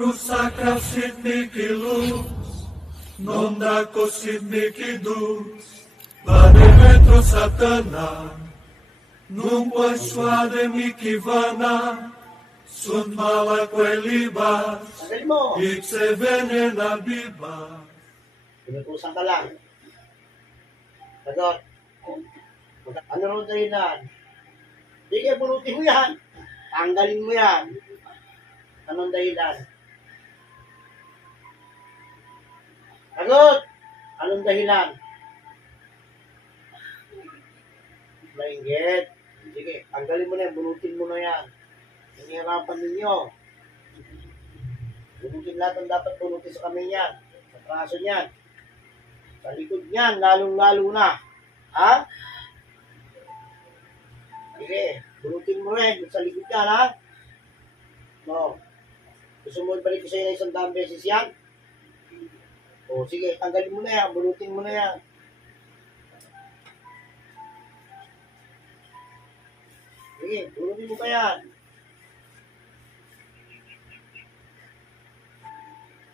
Rusakra sitniki luz, nondako sitniki dus, vade metro satana, nungwa swade mikivana, sun mala kwelibas, Sabihin mo, iksevene na biba. pinutusan ka lang. Sagot. Ano rin dahilan? Sige, bunutin mo yan. Tanggalin mo yan. Anong dahilan? Sagot! Anong dahilan? Maingit. Sige, tanggalin mo na yan. Bunutin mo na yan. Hinihirapan ninyo. Bunutin lahat ang dapat bunutin sa kamay niyan. Sa braso niyan. Sa likod niyan, lalong-lalo na. Ha? Sige, bunutin mo rin sa likod niyan, ha? No. Gusto mo ibalik ko sa'yo na 100 beses yan? O, sige, tanggalin mo na yan. Bunutin mo na yan. Sige, bunutin mo pa yan.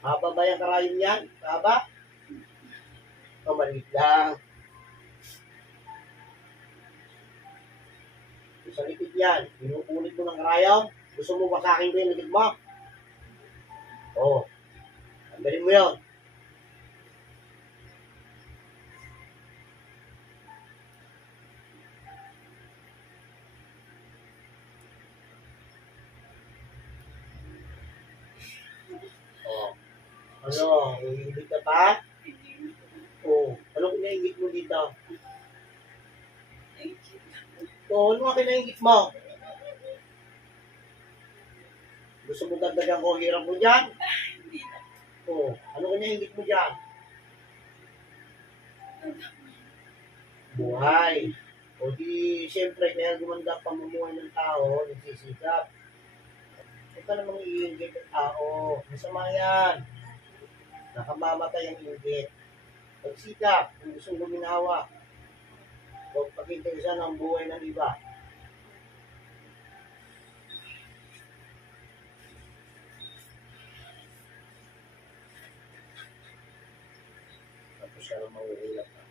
Haba ba yung karayom yan? Haba? O, maliit lang. Sa likod yan, pinupulit mo ng karayom. Gusto mo basakin ko yung likod mo? Oo. Tanggalin mo yun. Oo. Ano? Iingit ka pa? Oo. Anong kinaingit mo dito? Oo. Ano nga kinaingit mo? Gusto mo dagdagan ko ang hirap mo dyan? Oo. Ano kinaingit mo dyan? Buhay. O di, siyempre, kaya gumanda pamumuhay ng tao, nagsisikap. Huwag ka namang iingit ng tao. Masama yan. Nakamamatay ang inggit. Pagsikap, kung gusto mong guminawa. Huwag pag-interesan ang buhay ng iba. Tapos ka na mauulap ka.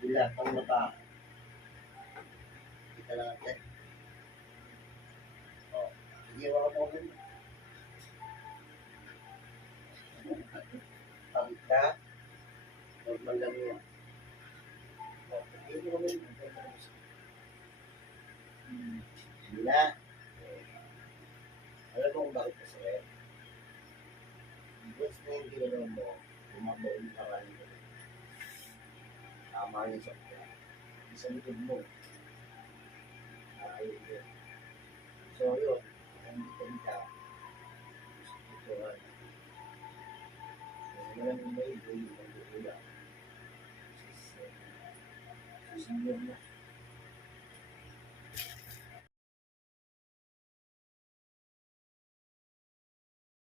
Bilat ang mata. Kita lang natin. O, sige, wala mo rin. Pagit ka. Normal lang yun. O, hindi mo rin. Bila. Alam mo kung bakit kasi once na yung ginagawa mo, bumabaw yung parang yun. Tama yun sa kanya. Sa likod mo. Ayun yun. So yun, hindi ka ito nga. Walang may ibo yung mag-uula. Susunod mo.